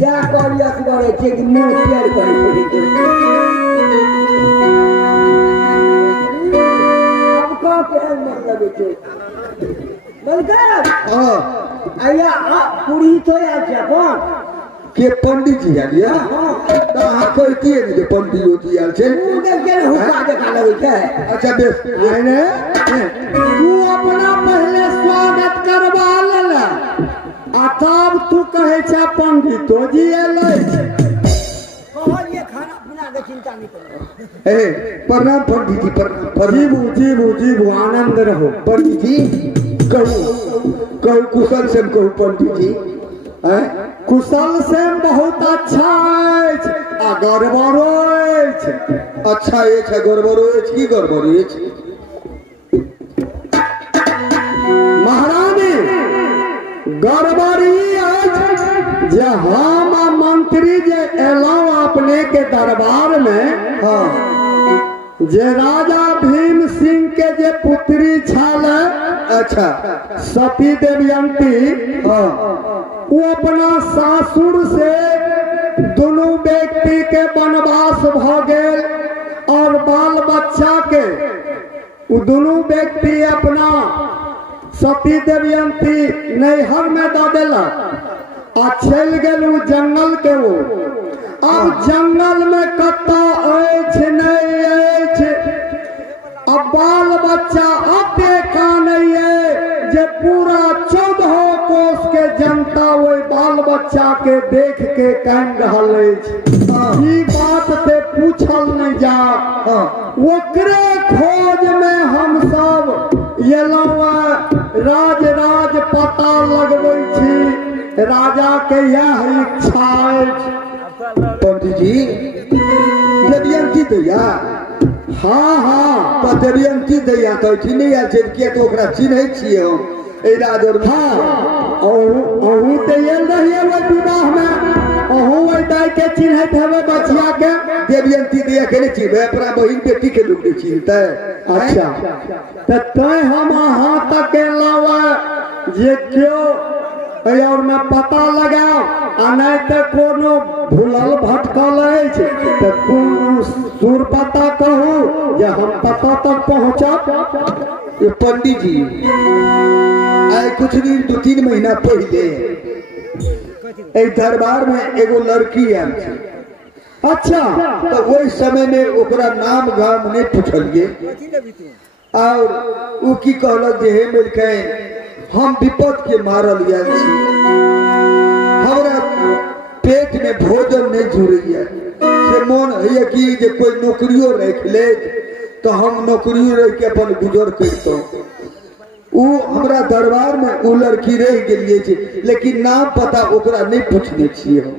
क्या करिया करे छे कि मुंह टेढ़ करे छे अब का के मतलब छे बलकर हां आया पूरी तो या छे कौन के पंडित जी आलिया तो हां कोई के नहीं पंडित जी आल छे के हुक्का देखा लगे छे अच्छा बेस आने तू अपना पहले स्वागत करवा लेला आ तब तू कहे छे पंडित जी एलै कहलिए खाना पीना के चिंता नहीं करो ए प्रणाम पंडित जी प्रणाम जीवू आनंद रहो पंडित जी कहू कुशल से कहू पंडित जी हैं कुशल से बहुत अच्छा है आ गड़बड़ो है अच्छा है गड़बड़ो है की गड़बड़ी है महारानी गड़बड़ी है जे हम मंत्री जे एलौ अपने के दरबार में हां जे राजा भीम सिंह के जे पुत्री छल अच्छा सती देवयंती हां वो अपना सासुर से दोनों व्यक्ति के वनवास भ गए और बाल बच्चा के वो दोनों व्यक्ति अपना सती देवयंती नैहर में द देलक आ चल गेल जंगल के वो अब जंगल में कत्ता नहीं अब बाल बच्चा अब देखा नहीं है जे पूरा 14 कोस के जनता वो बाल बच्चा के देख के कान रहल ई बात ते पूछल नहीं जा ओकरे खोज में हम सब एलौ राज पता लगबै छी राजा के यह इच्छा है पंडित जी देवयंती दैया हाँ तो देवयंती दैया तो नहीं आल छे के तो ओकरा चिन्है छियै हम ए राजर हाँ अहू ते एल रहिए वो विवाह में अहू ओइ दाई के चिन्हैत हेबे बचिया के देवयंती दैया के नहीं चिन्है अपना बहिन बेटी के लोग नहीं चिन्हतै अच्छा तो तै हम अहाँ तक एलौ जे क्यों और मैं पता लगाओ आ नहीं तो कोनो भूलल भटकल है तो सुर पता कहू जे हम पता तक पहुँचब पंडित जी आई कुछ दिन 2-3 महीना पहले एक दरबार में एगो लड़की आयल थी अच्छा तो वही समय में ओकरा नाम गाम नहीं पूछलिए और वो की कहलक जे हे मिलके हम विपद के मारल गया हमरा पेट में भोजन नहीं जुड़ैया से मन है कि जे कोई नौकरियों रख ले तो हम नौकरियों रख के अपन गुजर करतो वो हमरा दरबार में वो लड़की रह गेलिए छे लेकिन नाम पता ओकरा नहीं पूछने छिए हम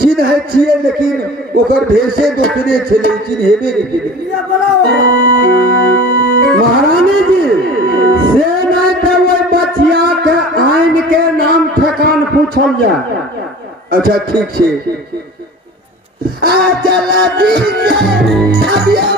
चिन्ह छिए लेकिन ओकर भेषे दोसरे छले चिन्हेबे नहीं केले महारानी जी से नहीं तो वो बचिया के आइन के नाम ठेकान पूछल जा अच्छा ठीक छे आ चला जी अब ये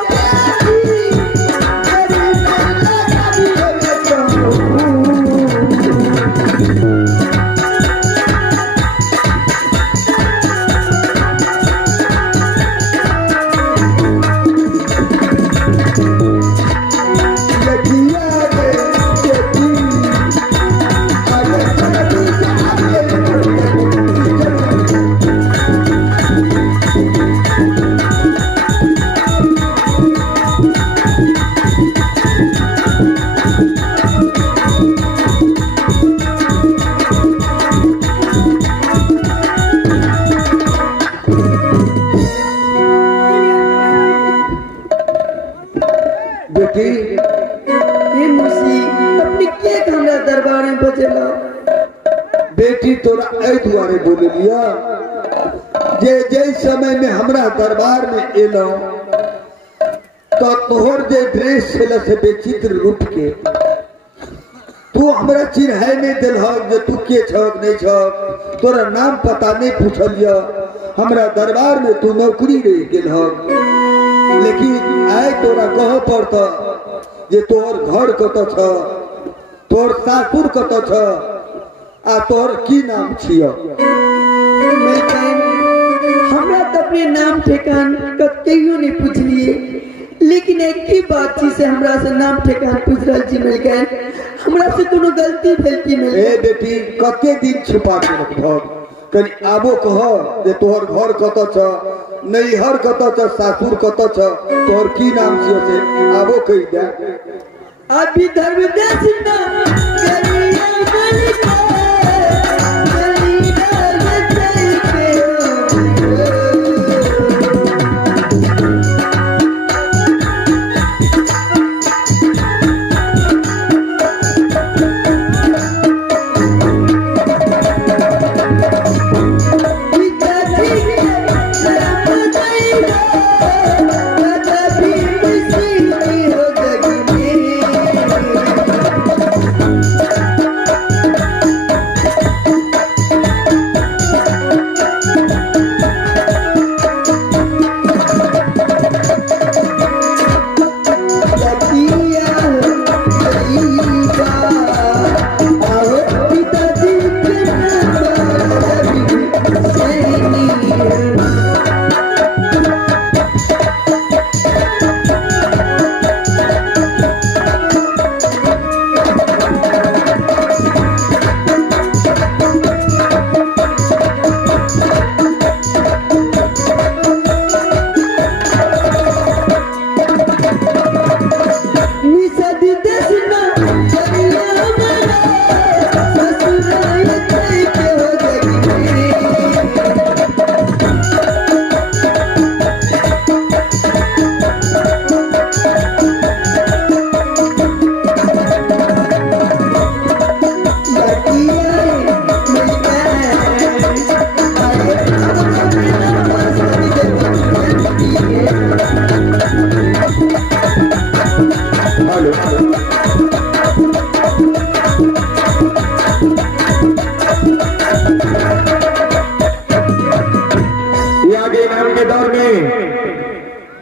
बेटी तोरा ए दुआरे बोले लिया जे समय में हमरा दरबार में एलो तो तोहर जे ड्रेस छले से बेचित्र रूप के तू हमरा चिन्है नहीं देलहक जे तू के छक नहीं छक तोरा नाम पता नहीं पूछलिया हमरा दरबार में तू नौकरी रह गेलहक लेकिन आए तोरा कह पड़ता जे तोहर घर कत छ तोहर सासुर कत छ आ तोहर की नाम छियो? मिलकन हमरा तो अपने नाम ठेकान कहियो नहीं पूछलिए, लेकिन एक ही बात से हमरा से नाम ठेकान पूछ रहा जी। मिलकन हमरा से कोनो गलती भेल की? मिल ए बेटी कते दिन छुपा के रखब? कनी आबो कह जे तोहर घर कत छ, नैहर कत छ, सासुर कत छ, तोहर की नाम छियो से आबो कहि दे। अभी धर्म देश ना करिया मिलकन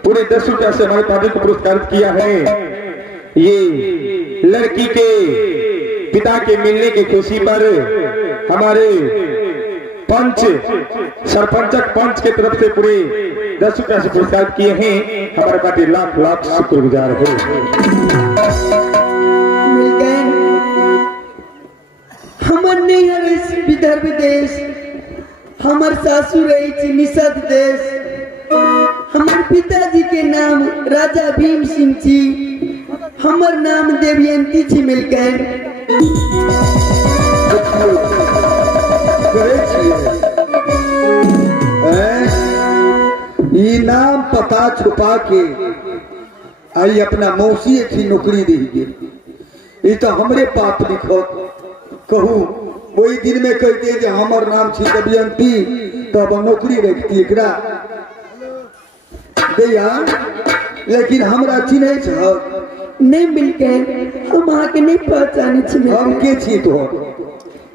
पूरे 10 रुपया से हमारे पार्टी को पुरस्कारित किया है। ये लड़की के पिता के मिलने की खुशी पर हमारे पंच सरपंचक पंच के तरफ से पूरे 10 रुपया से पुरस्कारित किए हैं। हमारे पार्टी लाख लाख शुक्रगुजार है। हमर नैहर विदर्भ देश, हमर सासुर निषद देश, हमर पिताजी के नाम राजा भीम सिंह जी, हमर नाम देवयंती जी। मिलकर ये नाम पता छुपा के आई अपना मौसी थी नौकरी दी। ये तो हमरे पाप लिखो कहू वही दिन में कहते जे हमर नाम छी देवयंती, तब नौकरी रखती एकरा दैया। लेकिन हमरा चिन्ह छ नहीं? मिलकर हम अहाँ के नहीं पहचाने छी। हम के छी तो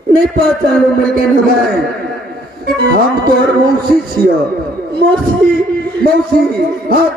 नहीं पहचानो? मिलकर हम तोहर मौसी छियो। मौसी मौसी हाँ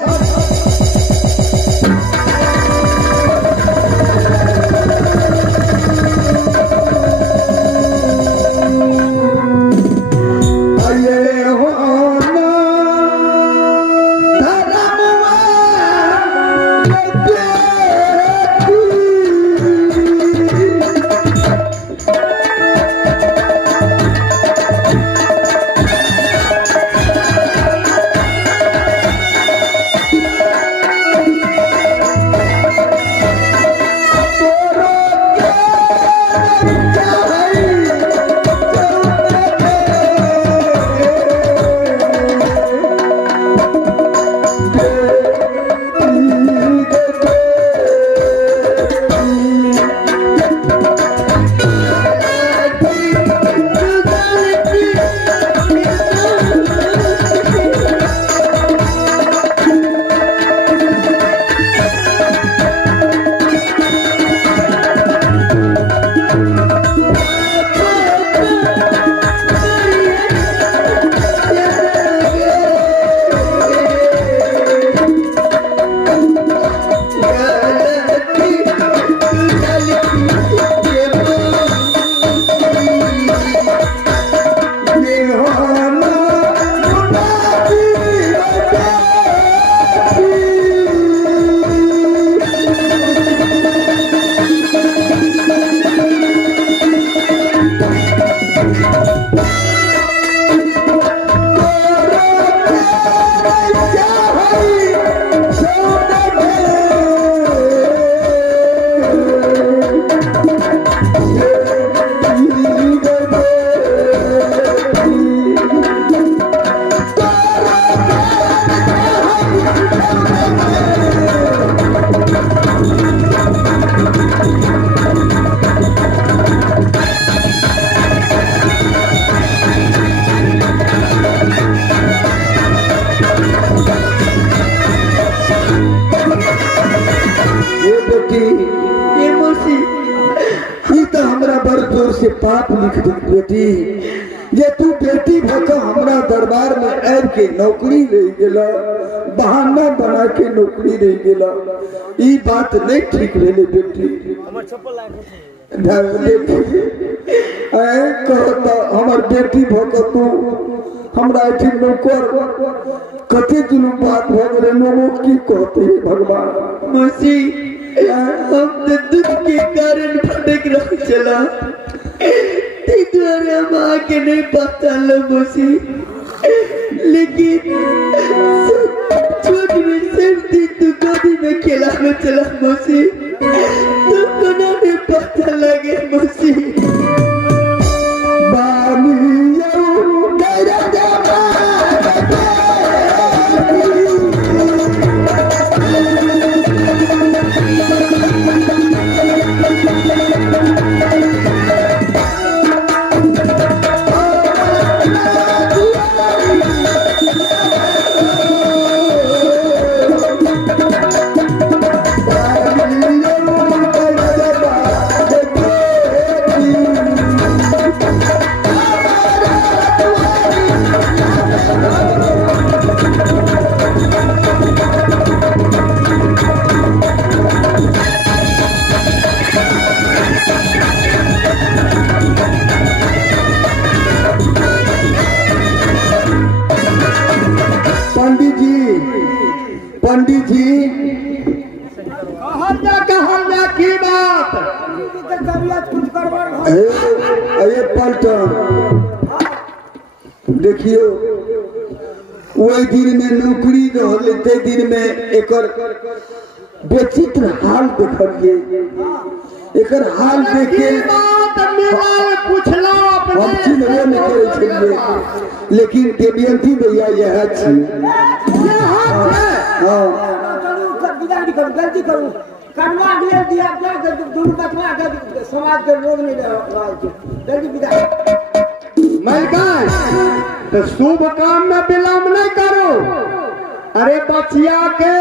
ठीक बेटी जे तू बेटी भक हमरा दरबार में आब के नौकरी रह गेला, बहाना बना के नौकरी रह गेला, ई बात नहीं ठीक भेले बेटी। कहता हमार बेटी भक तू हमरा एठी नौकर कते जुलूम बात भ गेले, लोग की कहते भगवान। मौसी हम तो दुख के कारण भटक रहा चला, द्वारा हम आके नहीं पता लो मौसी, लेकिन छोट में सब दिन तू गोदी में खेला में चला मौसी, तुमको नहीं पता लगे मौसी। पंडित जी कहल की बात अरे पलटन देखियो वही दिन में नौकरी रहल, ते दिन में एकर विचित्र हाल देखलिए, एकर हाल देखे हम चिन्हबे नहीं करे छलिए, लेकिन देवयंती भैया यह छी। गलती करूँ करवा दिया दोनों कटवा के समाज के लोग नहीं जल्दी विदा। मलकान तो शुभ काम में विलम्ब नहीं करो, अरे बचिया के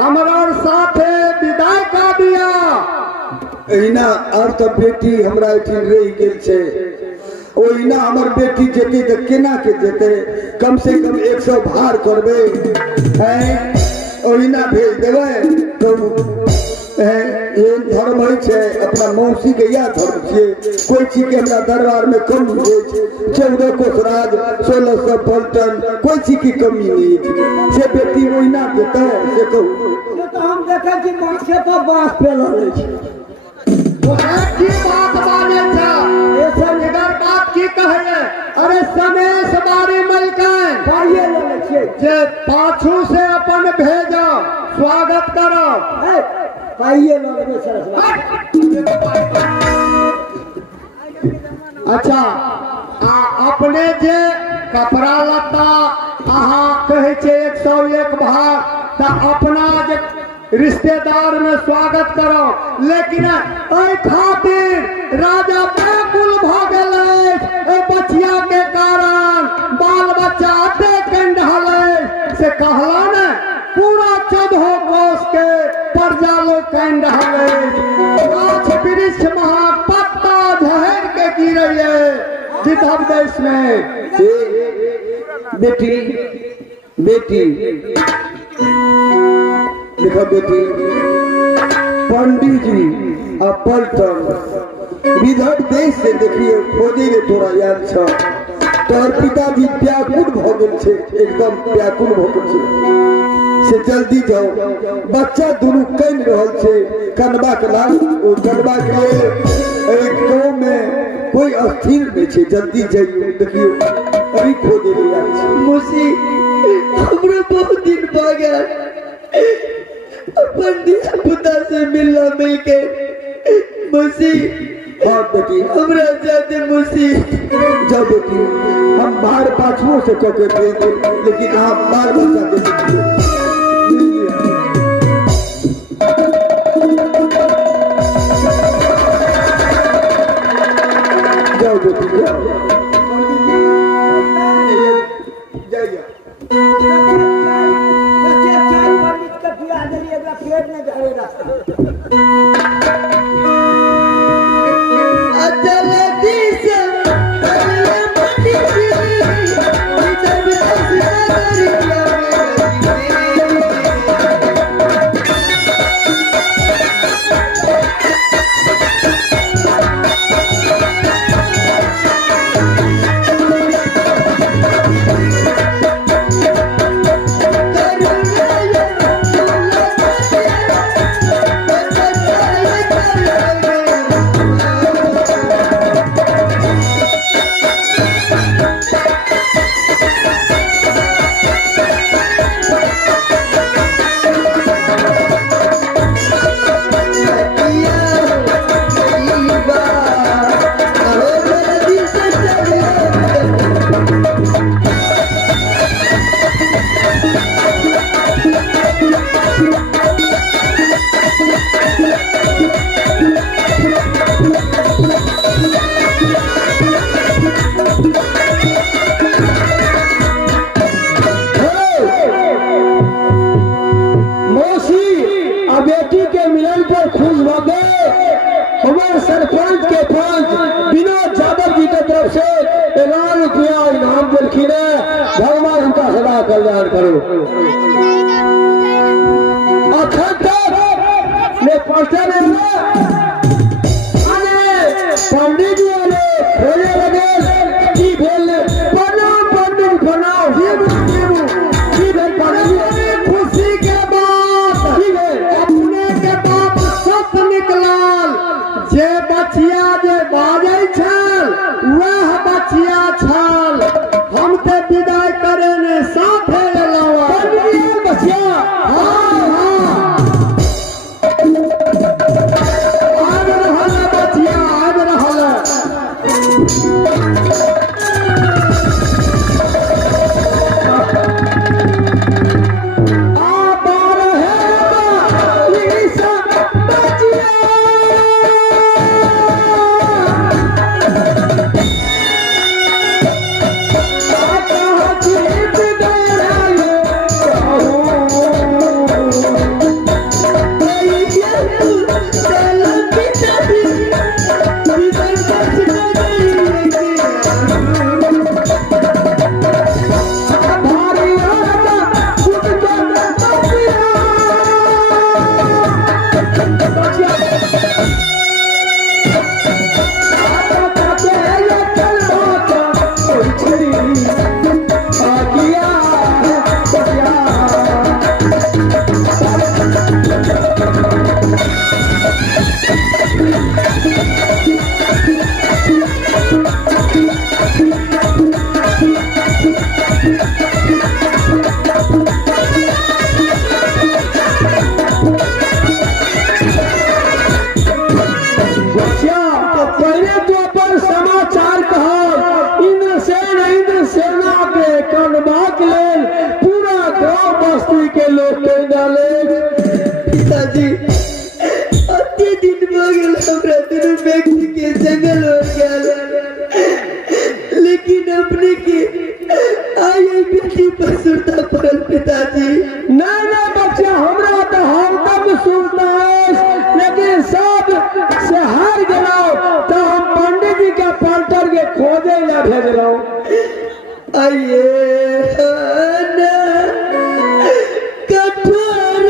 हमारा साथे विदाई कर दिया। एहिना और तो बेटी हमरा एठी रह गेल छे, ओहिना हमर बेटी जेते त केना के जेते, कम से कम 100 भार करबे हैं, ओहिना भेज देवे तो ये धर्म है छे, अपना मौसी के या धर्म छे। कोई चीज के हमरा दरबार में कम है, 14 कोसराज 1600 पलटन, कोई चीज की कमी नहीं है, से बेटी ओहिना देता है से कहू। तो हम देखे कि बात से तो बात पे लड़े छे, की बात बाने था ये सब इधर बात की कहे। अरे समेश बारी मलकान पाइए लड़े छे जे पाछू से अपन भेजा स्वागत करो, पाइए लड़े सरस। अच्छा अपने जे कपड़ा लत्ता अहाँ कहे छे 101 भाग त अपना जे रिश्तेदार में स्वागत करो, लेकिन एहि खातिर राजा व्याकुल भ गेलै, बचिया के कारण बाल बच्चा अते कन रहलै से कहला ने पूरा 14 कोस के प्रजा लोग कन रहलै, गाछ वृक्ष महा पत्ता झहर के गिरैये विदर्भ देश में। बेटी बेटी देखो बेटी, पंडित जी आ पलटन विदर्भ देश से देखिए खोजे रे तोरा याद छ, तोहर पिताजी व्याकुल भ गेल छे, एकदम व्याकुल भ गेल छे, से जल्दी जाओ, बच्चा दोनों कन रहल छे, कनबा के लाल ओ कनबा के गांव में कोई अस्थिर नहीं छे, जल्दी जाइए देखियो अभी खोजे रे याद छ। मौसी हमरा बहुत दिन भ गया अपन दिया पुता से मिलना मिल के, मौसी हाँ बेटी हमरा जाते मौसी। जाओ बेटी, हम बाहर पाछुओं से कके देंगे, लेकिन आप बार बच्चा के दीजिए। जाओ बेटी जाओ, जाइए। पेट में जा रही रास्ता अचलती से तरफ से 1,000 रुपया इनाम दिलखी ने भगवान उनका सदा कल्याण करो। ने पहुंचा पंडित जी वाले बोले लगे की बोले बनाओ पंडित बनाओ खुशी के बाद अपने के बात सत निकलाल जे बचिया जे बाजे छल वह बचिया छल हम ते विदाई करे ने साथे लवा बचिया कठोर